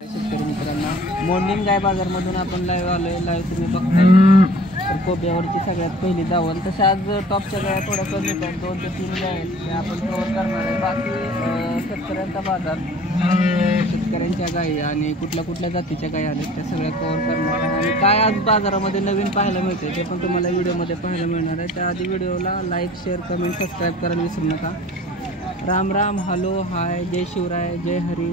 शेतकरी मित्रांना मोडणीम गाय बाजारमधून आपण लाईव्ह आलोय. लाईव्ह तुम्ही बघताय तर कोब्यावरची सगळ्यात पहिली दावण. तशा आज टॉपच्या गाया थोड्या कमी आहेत, 2 ते 3 गाय आहेत त्या आपण कव्हर करणार आहे. बाकी शेतकऱ्यांचा बाजार, शेतकऱ्यांच्या गायी आणि कुठल्या जातीच्या गायी आल्या त्या सगळ्या कव्हर करणार आहे. आणि काय आज बाजारामध्ये नवीन पाहायला मिळते ते पण तुम्हाला व्हिडिओमध्ये पाहायला मिळणार आहे. त्याआधी व्हिडिओला लाईक, शेअर, कमेंट, सबस्क्राईब करायला विसरू नका. राम राम, हॅलो, हाय, जय शिवराय, जय हरी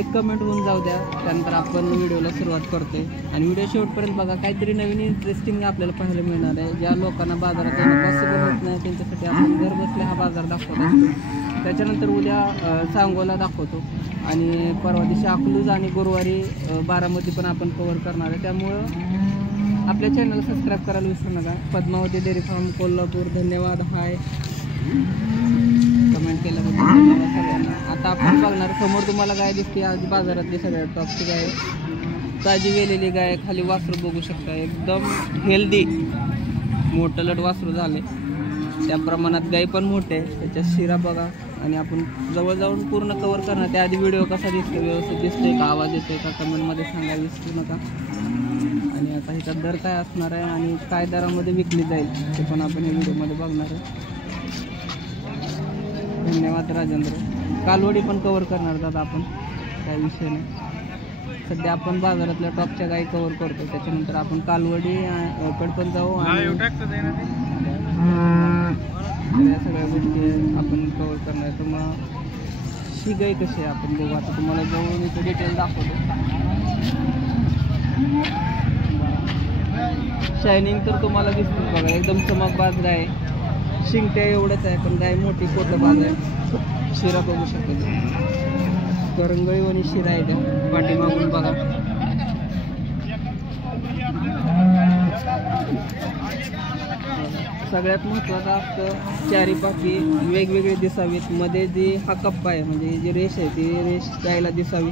एक कमेंट होऊन जाऊ द्या. त्यानंतर आपण व्हिडिओला सुरुवात करतोय आणि व्हिडिओ शेवटपर्यंत बघा. काहीतरी नवीन इंटरेस्टिंग आपल्याला पाहायला मिळणार आहे. ज्या लोकांना बाजारात येणं पॉसिबल होत नाही त्यांच्यासाठी आपण घर बसल्या हा बाजार दाखवत असतो. त्याच्यानंतर उद्या सांगोला दाखवतो आणि परवा दिवशी अकलूज आणि गुरुवारी बारामती पण आपण कव्हर करणार आहे. त्यामुळं आपल्या चॅनलला सबस्क्राईब करायला विसरू नका. पद्मावती डेअरी फार्म कोल्हापूर, धन्यवाद, हाय कमेंट केल्याबद्दल धन्यवाद सगळ्यांना. आता आपण बघणार समोर तुम्हाला गाय दिसते आज बाजारातली सगळ्यात टॉपची गाय, ताजी वेलेली गाय. खाली वासरू बघू शकता, एकदम हेल्दी मोठं लट वासरू झाले. त्या प्रमाणात गाय पण मोठे आहे. त्याच्यात शिरा बघा आणि आपण जवळ जाऊन पूर्ण कव्हर करणार. त्याआधी व्हिडिओ कसा दिसतो, व्यवस्थित दिसतोय का, आवाज येतोय का, कमेंटमध्ये सांगायला विसरू नका. आणि आता ह्याचा दर काय असणार आहे आणि काय दरामध्ये विकली जाईल ते पण आपण या व्हिडिओमध्ये बघणार आहे. धन्यवाद राजेंद्र. कालवडी पण कव्हर करणार दादा आपण, काय विषय नाही. सध्या आपण बाजारातल्या टॉपच्या गाई कव्हर करतो, त्याच्यानंतर आपण कालवडी कडे पण जाऊ आणि या सगळ्या गोष्टी आपण कव्हर करणार. तर मग ही गाई कशी आहे आपण बघू. आता तुम्हाला जाऊन इथं डिटेल दाखवतो. शायनिंग तर तुम्हाला दिसतो बघा, एकदम चमकबाज गाय. शिंगट्या एवढंच आहे पण गाय मोठी कोटबाज आहे. शिरा बघू शकतो, करंगळी आणि शिरा आहे त्या पाठीमागून बघा. सगळ्यात महत्त्वाचं असतं चारी पाठी वेगवेगळे दिसावीत. मध्ये जी हा कप्पा आहे म्हणजे जी रेष आहे ती रेष गायला दिसावी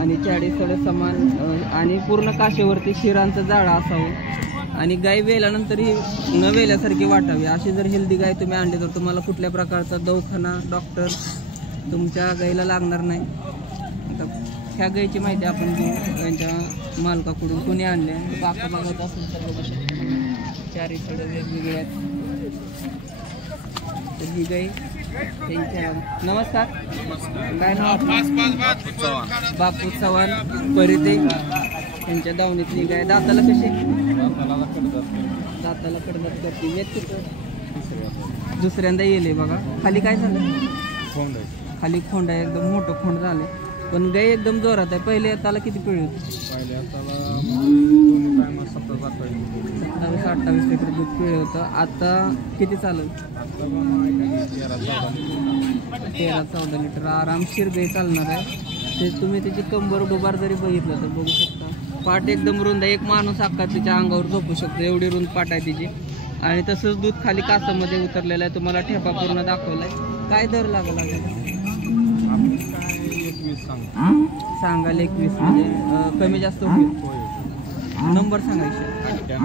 आणि चारी सडे समान आणि पूर्ण काशेवरती शिरांचं जाळं असावं आणि गाय वेल्यानंतर ही न वेल्यासारखी वाटावी. अशी जर हेल्दी गाय तुम्ही आणली तर तुम्हाला कुठल्या प्रकारचा दवाखाना, डॉक्टर तुमच्या गायीला लागणार नाही. आता ह्या गायीची माहिती आपण घेऊ त्यांच्या मालकाकडून. कोणी आणले बाका बघत असेल तर बघू शकतो. चारी कडे वेगवेगळे आहेत. तर ही गाई त्यांच्या. नमस्कार, काय नाव? बापू चव्हाण परिते. त्यांच्या दावणीतली गाय. दाताला कशी? दाताला कडदात करते. व्यक्त दुसऱ्यांदा येईल बघा. खाली काय झालं? खाली खोंड आहे, एकदम मोठं खोंड झाले पण गाय एकदम जोरात आहे. पहिले त्याला किती पिळी होती? 27-28 लिटर दूध पिळे होतं. आता किती चालेल? 13-14 लिटर आरामशीर गाय चालणार आहे. ते तुम्ही त्याची कंबर डुबार जरी बघितलं तर बघू शकता. पाट एकदम रुंद आहे. एक माणूस अख्खा तिच्या अंगावर झोपू शकतो एवढी रुंद पाट आहे तिची. आणि तसंच दूध खाली कासामध्ये उतरलेलं आहे. तुम्हाला ठेपा पूर्ण दाखवलाय. काय दर लागला? सांगायला 21 म्हणजे कमी जास्त होईल. नंबर सांगायचे 98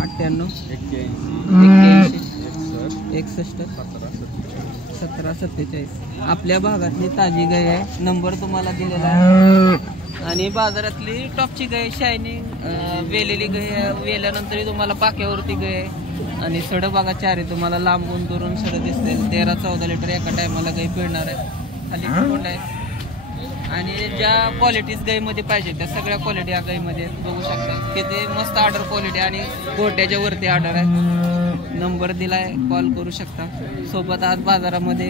81 61 17 47. आपल्या भागातली ताजी गाय आहे. नंबर तुम्हाला दिलेला आहे. आणि बाजारातली टॉपची गाय, शायनिंग वेलेली गाय. वेल्यानंतरही तुम्हाला पाक्यावरती गाय आणि सड बघा. चारी तुम्हाला लांबून दुरून सड दिसते. 13-14 लिटर एका टायमाला गाय पिळणार आहे. खाली खोंड आहे आणि ज्या क्वालिटीज गाईमध्ये पाहिजे त्या सगळ्या क्वालिटी या गाईमध्ये बघू शकता. किती मस्त ऑर्डर क्वालिटी आणि गोट्याच्या वरती ऑर्डर आहे. नंबर दिलाय, कॉल करू शकता. सोबत आज बाजारामध्ये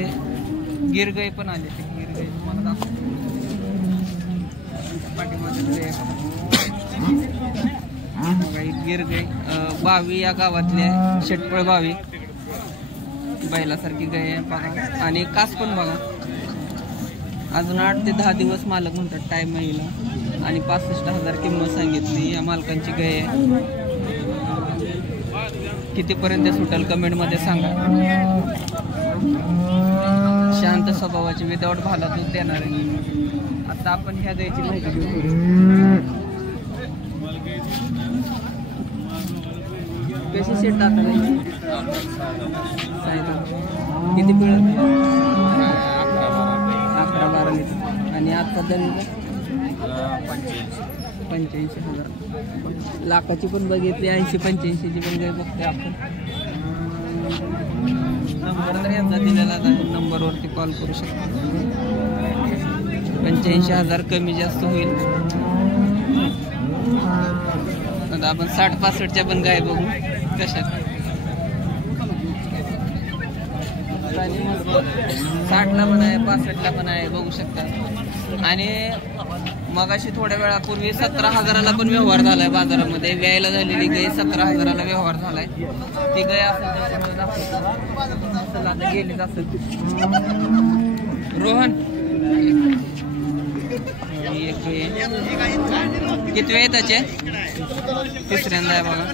गिर गाई पण आली. गिर गाई तुम्हाला दाखवतो. पाठीमध्ये गिर गाई बावी या गावातले शेटपळ बावी बैलासारखी गाय आहे बघा. आणि कास पण बघा. अजून 8 ते 10 दिवस मालक म्हणतात टाइम येईल. आणि 65,000 किंमत सांगितली. या मालकांची गाय आहे. कितीपर्यंत सुटेल कमेंटमध्ये सांगा. शांत स्वभावाची, विदाऊट भाला दूध देणार आहे. आता आपण ह्या गायची माहिती घेऊ. कशी सेट दाखल किती पिळ? 11-12 लिटर. आणि आता दर 85,000 लाखाची पण बघितली, 80-85ची पण गाय बघते आपण. नंबर तर यांचा दिलेला आहे, नंबरवरती कॉल करू शकता. 85,000 कमी जास्त होईल. आता आपण 60-65च्या पण गाय बघू कशात. 60ला पण आहे, 65ला पण आहे, बघू शकता. आणि मगाशी थोड्या वेळापूर्वी 17,000ला पण व्यवहार झालाय बाजारामध्ये. व्यायला झालेली गाय 17,000ला व्यवहार झालाय. ती गाय असेल गेलीच असेल. रोहन किती वेळ त्याचे? तिसऱ्यांदा आहे बघा.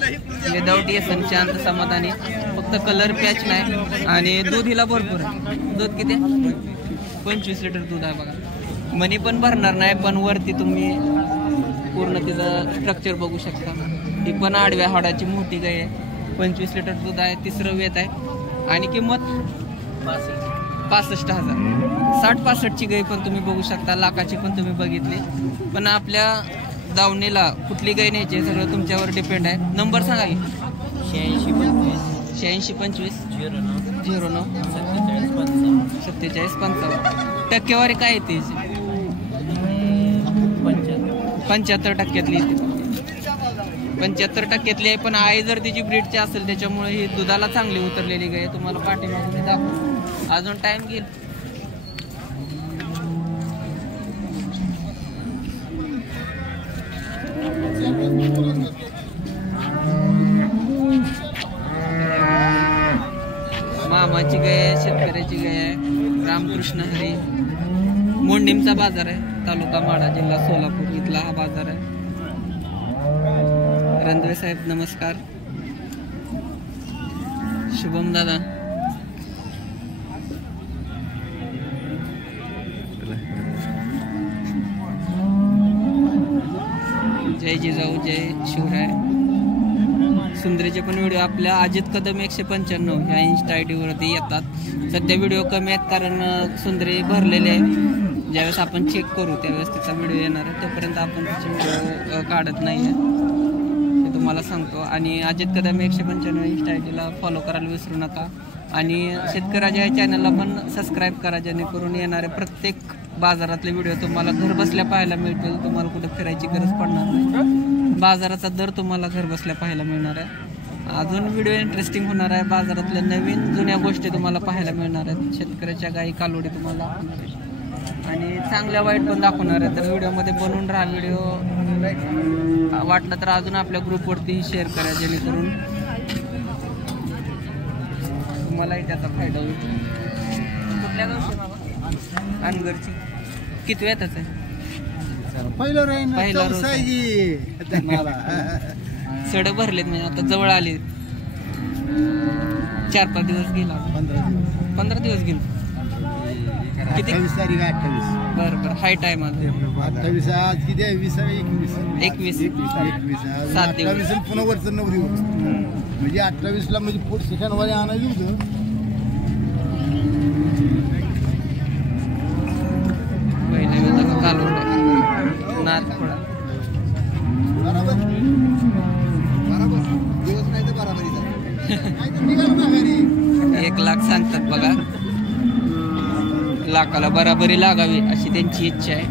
विदाऊट येसन, शांत समाधानी, फक्त कलर पॅच नाही. आणि दूध हिला भरपूर आहे. दूध किती? 25 लिटर दूध आहे बघा. मनी पण भरणार नाही, पण वरती तुम्ही पूर्ण तिचं स्ट्रक्चर बघू शकता. ती पण आडव्या हाडाची मोठी गाय आहे. 25 लिटर दूध आहे. तिसरं वेत आहे. आणि किंमत 65,000. 60-65ची गाय पण तुम्ही बघू शकता. लाखाची पण तुम्ही बघितली. पण आपल्या दावणीला कुठली गाय न्यायची आहे सगळं तुमच्यावर डिपेंड आहे. नंबर सांगा की. 86-25 09 47-55. टक्केवारी काय येते? 75% येते. 75% आहे. पण आई जर तिची ब्रीडची असेल त्याच्यामुळे ही दुधाला चांगली उतरलेली गाय. तुम्हाला पाठीमागून दाखवतो. अजून टाइम घेईल. मामाची गाय, शेतकऱ्याची गाय आहे. रामकृष्ण हरी. मोंडीमचा बाजार आहे. तालुका माढा, जिल्हा सोलापूर इथला हा बाजार आहे. रंधवे साहेब नमस्कार. शुभम दादा. जय जिजाऊ, जय शिवराय. सुंदरीचे पण व्हिडिओ आपल्या अजित कदम 195 ह्या इन्स्टा ID वरती येतात. सध्या व्हिडिओ कमी आहेत कारण सुंदरी भरलेले आहे. ज्यावेळेस आपण चेक करू त्यावेळेस तिचा व्हिडिओ येणार आहे. तोपर्यंत आपण तिचे व्हिडिओ काढत नाही आहे, ते तुम्हाला सांगतो. आणि Ajit Kadam 195 Insta ID follow करायला विसरू नका. आणि शेतकऱ्याच्या या चॅनलला पण सबस्क्राईब करा, जेणेकरून येणारे प्रत्येक बाजारातले व्हिडिओ तुम्हाला घर बसल्या पाहायला मिळतील. तुम्हाला कुठे फिरायची गरज पडणार नाही. बाजाराचा दर तुम्हाला घर बसल्या पाहायला मिळणार आहे. अजून व्हिडिओ इंटरेस्टिंग होणार आहे. बाजारातल्या नवीन जुन्या गोष्टी तुम्हाला पाहायला मिळणार आहेत. शेतकऱ्याच्या गायी कालोडी तुम्हाला आणि चांगल्या वाईट पण दाखवणार आहे. तर व्हिडिओमध्ये बनवून राहा. व्हिडिओ वाटलं तर अजून आपल्या ग्रुपवरती शेअर करा, जेणेकरून तुम्हालाही त्याचा फायदा होईल. कुठल्या गावची बाबा? अनगरची. किती वेताच आहे? पहिलं सड भरलेत म्हणजे आता जवळ आले. 4-5 दिवस गेला. 15 दिवस गेले. किती? 28 तारीख 28. बरं हाय टाइम आज 28. आज किती आहे? 21 7 दिवस. पुन्हा वरचं 9 दिवस म्हणजे 28ला म्हणजे पुढच्या शनिवारी आणायचं होतं. कालोड नाथ थोडा बरोबर दिवस नाही तर बराबरी 1 लाख सांगतात बघा. लाखाला बराबरी लागावी अशी त्यांची इच्छा आहे.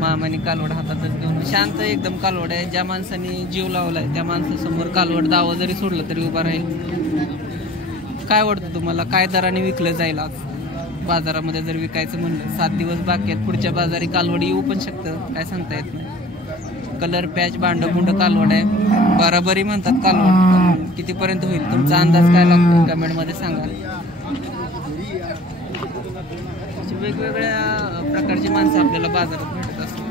मामाने कालवड हातातच घेऊन शांत एकदम कालवड आहे. ज्या माणसाने जीव लावलाय त्या माणसासमोर कालवड दावा जरी सोडलं तरी उभा राहील. काय वाटतं तुम्हाला? काय दराने विकलं जाईल आज बाजारामध्ये जर विकायचं म्हणलं? 7 दिवस बाकी आहेत. पुढच्या बाजारी कालवड येऊ पण शकतं, काय सांगता येत नाही. कलर पॅच भांडं कालवड आहे. बराबरी म्हणतात कालवड. कितीपर्यंत होईल तुमचा अंदाज काय लागतो कमेंटमध्ये सांगा. वेगवेगळ्या प्रकारची माणसं आपल्याला बाजारात भेटत असतात.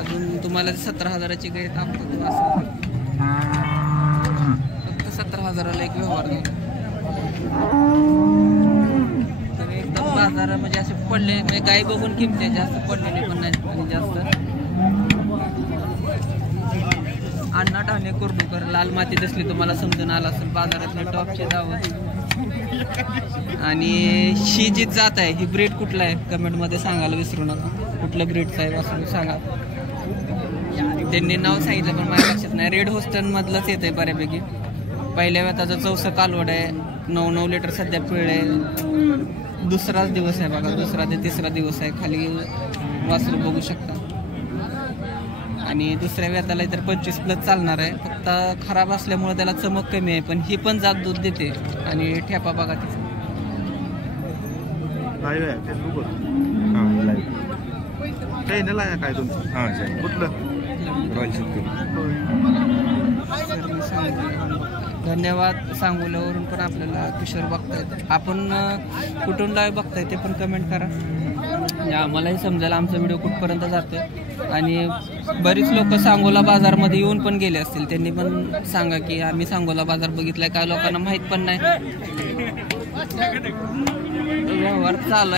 अजून तुम्हाला 17,000ची गाय दाखवतो असं. फक्त 17,000ला एक व्यवहार झाला. तर एकदम बाजार म्हणजे असे पडले म्हणजे गाय बघून किमती जास्त पडलेले पण नाही आणि जास्त. अण्णा ठाणे कुर्डूकर लाल माती दिसली तुम्हाला समजून आला असेल. बाजारातले टॉपचे दावत. आणि शी जी जात आहे ही ब्रीड कुठला आहे कमेंटमध्ये सांगायला विसरू नका. कुठलं ब्रीडचं आहे वासरू सांगा. त्यांनी नाव सांगितलं पण माझ्या लक्षात नाही. रेड होस्टन मधलंच येत आहे बऱ्यापैकी. पहिल्या वेताचं 14 कालवड आहे, 9 लिटर सध्या पिळे. दुसराच दिवस आहे बघा, दुसरा ते तिसरा दिवस आहे. खाली वासरू बघू शकता. आणि दुसऱ्या वेताला तर 25+ चालणार आहे. फक्त खराब असल्यामुळे त्याला चमक कमी आहे, पण ही पण जात दूध देते. आणि ठेपा बघा तिचा. काय तुमचं? हां कुठलं? धन्यवाद. सांगोल्यावरून पण आपल्याला किशोर बघतायत. आपण कुठून लाईव्ह बघताय ते पण कमेंट करा, म्हणजे आम्हालाही समजेल आमचा व्हिडिओ कुठपर्यंत जातोय. आणि बरीच लोक सांगोला बाजारमध्ये येऊन पण गेले असतील, त्यांनी पण सांगा की आम्ही सांगोला बाजार बघितलाय. काय लोकांना माहित पण नाही. व्यवहार चालू